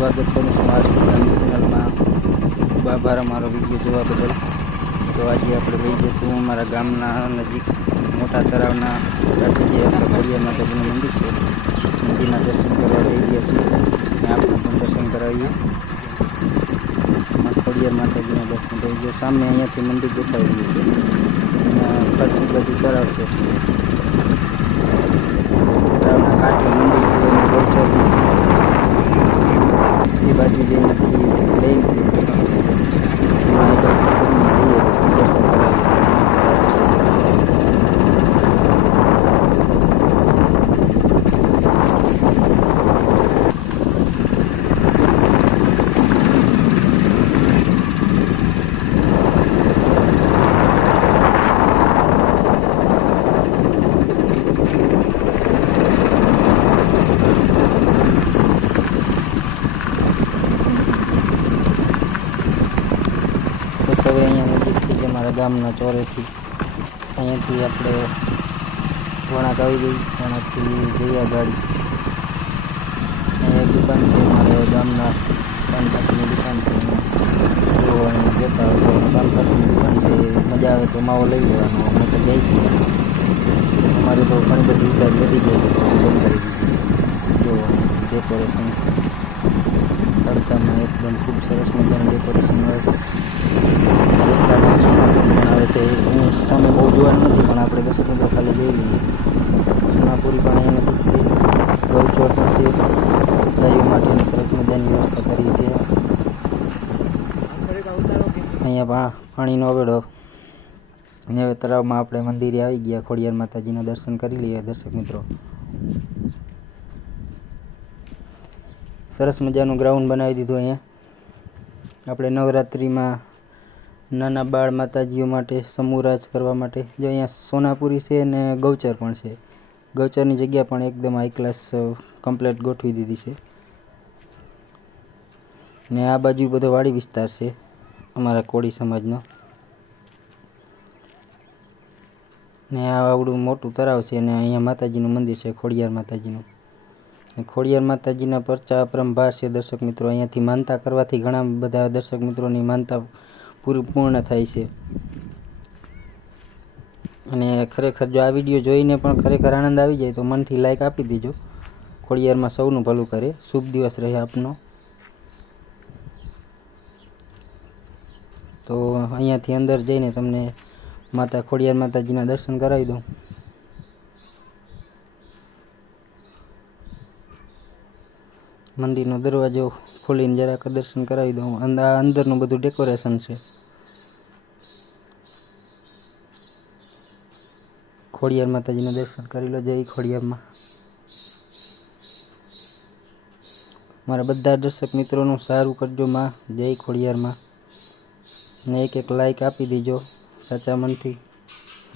સ્વાગત કરું છું મારી ગામની ચેનલમાં. ખૂબ આભાર અમારો વિડીયો જોવા બદલ. તો આજે આપણે લઈ જઈશું અમારા ગામના નજીક મોટા તળાવના કાંઠે જે ખોડિયાર માતાજીનું મંદિર છે. મંદિરના દર્શન કરવા જઈ રહ્યા છીએ અને આપણે પણ દર્શન કરાવીએ. ખોડિયાર માતાજીના દર્શન કરી ગયો. સામે અહીંયાથી મંદિર દેખાઈ રહ્યું છે. અહીંયા ફરતી બાજુ તળાવ છે. તળાવના કાંઠે મંદિર છે અને ગૌચર છે. એ બાજુ જેનાથી લઈને એમાં એ બાજુ જઈએ પછી દર્શન કરાવીએ. બસ હવે અહીંયા નજીકથી જ અમારા ગામના ચોરેથી અહીંયાથી આપણે વણાક આવી ગઈ. વણાકથી જઈએ ગાડી. અહીંયા એક દુકાન છે અમારા ગામના પાનપાકની દુકાન છે. જો અહીંયા જતા હોય તો પાનપાકની દુકાન છે. મજા આવે તો માવો લઈ લેવાનો. અમે તો જઈ છીએ. અમારે તો ઘણી બધી ઉધાર વધી જાય તો બંધ કરી દીધી. જો ડેકોરેશન તડકામાં એકદમ ખૂબ સરસ મજાનું ડેકોરેશન આવે છે. રસ્તામાં સોનાપુરી પણ આવે છે. એની સામે બહુ જોવાનું નથી પણ આપણે દર્શક મિત્રો ખાલી જોઈ લઈએ. સોનાપુરી પણ અહીંયા નથી છે. ગૌચર પણ છે. ગાયો માટેની સરસ મજાની વ્યવસ્થા કરી છે. અહીંયા પાણીનો અવેડો. અને હવે તળાવમાં આપણે મંદિરે આવી ગયા. ખોડિયાર માતાજીના દર્શન કરી લઈએ દર્શક મિત્રો. સરસ મજાનું ગ્રાઉન્ડ બનાવી દીધું અહીંયા. આપણે નવરાત્રિમાં નાના બાળ માતાજીઓ માટે સમૂહ રાજ કરવા માટે. જો અહીંયા સોનાપુરી છે અને ગૌચર પણ છે. ગૌચરની જગ્યા પણ એકદમ હાઈ ક્લાસ કમ્પ્લેટ ગોઠવી દીધી છે. ને આ બાજુ બધો વાડી વિસ્તાર છે અમારા કોળી સમાજનો. ને આ આવડું મોટું તળાવ છે અને અહીંયા માતાજીનું મંદિર છે ખોડિયાર માતાજીનું. ખોડિયાર માતાજીના પરચા અપરંપાર છે દર્શક મિત્રો. અહીંયાથી માનતા કરવાથી ઘણા બધા દર્શક મિત્રોની માનતા પૂર્ણ થાય છે. અને ખરેખર જો આ વિડીયો જોઈને પણ ખરેખર આનંદ આવી જાય તો મનથી લાઈક આપી દેજો. ખોડિયારમાં સૌનું ભલું કરે. શુભ દિવસ રહે આપનો. તો અહીંયાથી અંદર જઈને તમને માતા ખોડિયાર માતાજીના દર્શન કરાવી દઉં. મંદિરનો દરવાજો ખોલીને જરાક દર્શન કરાવી દઉં. આ અંદરનું બધું ડેકોરેશન છે. ખોડિયાર માતાજીના દર્શન કરી લો. જય ખોડિયારમાં. મારા બધા દર્શક મિત્રોનું સારું કરજો માં. જય ખોડિયારમાં. ને એક લાઈક આપી દેજો સાચા મનથી.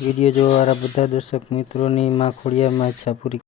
વિડીયો જોવાવાળા બધા દર્શક મિત્રોની માં ખોડિયારમાં ઈચ્છા પૂરી